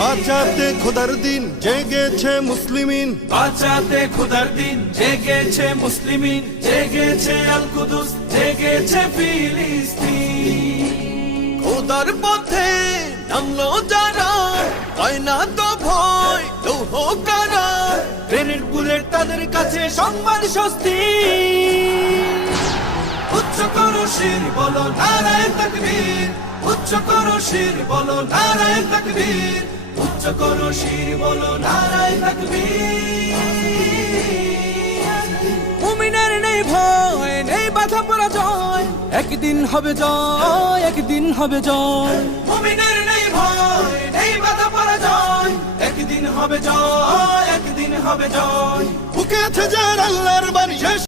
বাঁচাতে খোদার দিন জেগেছে মুসলিমিন, বাঁচাতে খোদার দিন জেগেছে মুসলিমিন, জেগেছে আল কুদুস, জেগেছে ফিলিস্তিন। খোদার পথে নামলো যারা, হয় না তো ভয় লৌহ কারা, ট্রেনের বুলেট তাদের কাছে সম্মান স্বস্তি। উচ্চ করো শির বলো নারায়ে তাকবীর, উচ্চ করো শির বলো নারায়ে তাকবীর, উচ্চ করো শির বলো নারায়ে তাকবীর। মুমিনের নেই ভয়, নেই বাধা পরাজয়, একদিন হবে জয়, একদিন হবে জয়। মুমিনের নেই ভয়, নেই বাধা পরাজয়, একদিন হবে জয়, একদিন হবে জয়। বুকে আছে যার আল্লাহর বাণী শেষ